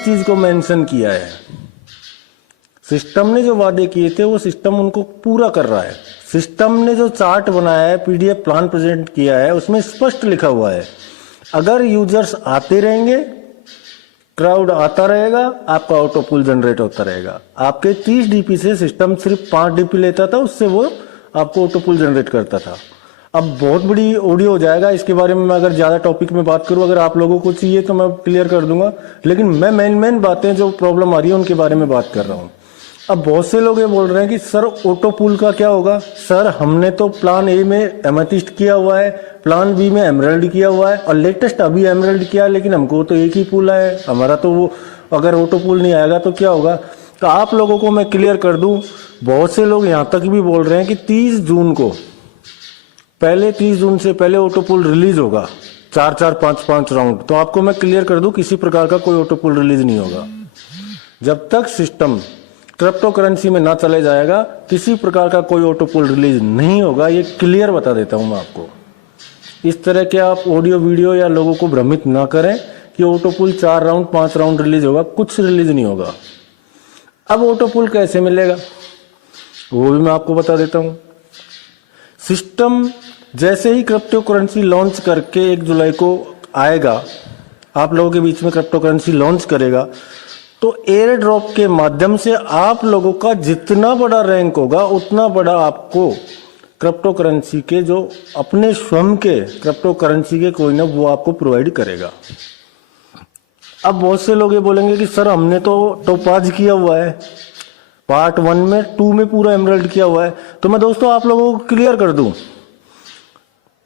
इस चीज को मेंशन किया है। सिस्टम ने जो वादे किए थे वो सिस्टम उनको पूरा कर रहा है। सिस्टम ने जो चार्ट बनाया है, पीडीएफ प्लान प्रेजेंट किया है, उसमें स्पष्ट लिखा हुआ है अगर यूजर्स आते रहेंगे, क्राउड आता रहेगा, आपका ऑटो पुल जनरेट होता रहेगा। आपके 30 डीपी से सिस्टम सिर्फ 5 डीपी लेता था, उससे वो आपको ऑटो पुल जनरेट करता था। अब बहुत बड़ी ऑडियो हो जाएगा, इसके बारे में मैं अगर ज्यादा टॉपिक में बात करूं, अगर आप लोगों को चाहिए तो मैं क्लियर कर दूंगा, लेकिन मैं मेन बातें जो प्रॉब्लम आ रही है उनके बारे में बात कर रहा हूं। अब बहुत से लोग ये बोल रहे हैं कि सर ऑटो पुल का क्या होगा। सर हमने तो प्लान ए में एमेथिस्ट किया हुआ है, प्लान बी में एमराल्ड किया हुआ है और लेटेस्ट अभी एमराल्ड किया है, लेकिन हमको तो एक ही पुल है हमारा, तो वो अगर ऑटो पुल नहीं आएगा तो क्या होगा। तो आप लोगों को मैं क्लियर कर दूं, बहुत से लोग यहां तक भी बोल रहे हैं कि 30 जून को पहले 30 जून से पहले ऑटो पुल रिलीज होगा, 4-4, 5-5 राउंड। तो आपको मैं क्लियर कर दूं, किसी प्रकार का कोई ऑटो पुल रिलीज नहीं होगा जब तक सिस्टम क्रिप्टो करेंसी में ना चले जाएगा। किसी प्रकार का कोई ऑटो पुल रिलीज नहीं होगा, ये क्लियर बता देता हूं मैं आपको। इस तरह के आप ऑडियो वीडियो या लोगों को भ्रमित ना करें कि ऑटो पुल 4 राउंड 5 राउंड रिलीज होगा, कुछ रिलीज नहीं होगा। अब ऑटो पुल कैसे मिलेगा वो भी मैं आपको बता देता हूं। सिस्टम जैसे ही क्रिप्टो करेंसी लॉन्च करके 1 जुलाई को आएगा, आप लोगों के बीच में क्रिप्टो करेंसी लॉन्च करेगा, तो एयर ड्रॉप के माध्यम से आप लोगों का जितना बड़ा रैंक होगा उतना बड़ा आपको क्रिप्टो करेंसी के जो अपने स्वयं के क्रिप्टो करेंसी के कोइन है वो आपको प्रोवाइड करेगा। अब बहुत से लोग ये बोलेंगे कि सर हमने तो टोपाज किया हुआ है, पार्ट 1 में 2 में पूरा एमराल्ड किया हुआ है। तो मैं दोस्तों आप लोगों को क्लियर कर दूं,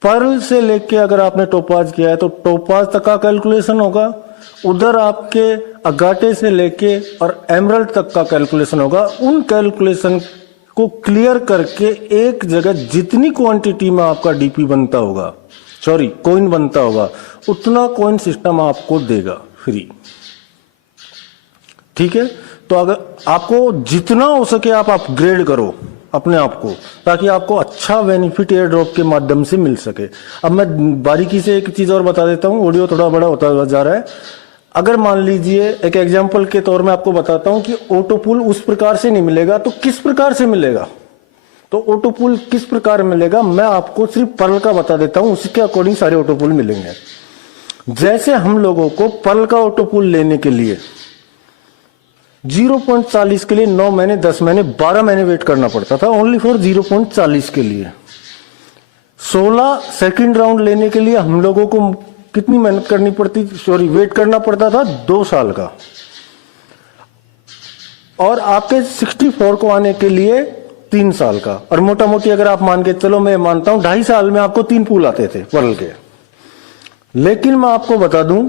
पर्ल से लेके अगर आपने टोपाज किया है तो टोपाज तक का कैलकुलेशन होगा, उधर आपके अगाटे से लेके और एमराल्ड तक का कैलकुलेशन होगा। उन कैलकुलेशन को क्लियर करके एक जगह जितनी क्वांटिटी में आपका डीपी बनता होगा, सॉरी कॉइन बनता होगा, उतना कॉइन सिस्टम आपको देगा फ्री। ठीक है, तो अगर आपको जितना हो सके आप अपग्रेड करो अपने आप को, ताकि आपको अच्छा बेनिफिट एयर ड्रॉप के माध्यम से मिल सके। अब मैं बारीकी से एक चीज और बता देता हूं, ऑडियो थोड़ा बड़ा होता जा रहा है। अगर मान लीजिए एक एग्जांपल के तौर में आपको बताता हूं कि ऑटो पुल उस प्रकार से नहीं मिलेगा, तो किस प्रकार से मिलेगा। तो ऑटो पुल किस प्रकार मिलेगा मैं आपको सिर्फ पर्ल का बता देता हूं, उसके अकॉर्डिंग सारे ऑटो पुल मिलेंगे। जैसे हम लोगों को पर्ल का ऑटो पुल लेने के लिए 0.40 के लिए 9 महीने 10 महीने 12 महीने वेट करना पड़ता था, ओनली फॉर 0.40 के लिए। 16 सेकंड राउंड लेने के लिए हम लोगों को कितनी मेहनत करनी पड़ती, सॉरी वेट करना पड़ता था 2 साल का। और आपके 64 को आने के लिए 3 साल का। और मोटा मोटी अगर आप मान के चलो, मैं मानता हूं 2.5 साल में आपको 3 पुल आते थे पर्ल के। लेकिन मैं आपको बता दूं,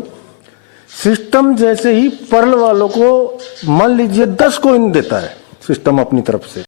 सिस्टम जैसे ही पर्ल वालों को मान लीजिए 10 कॉइन देता है सिस्टम अपनी तरफ से,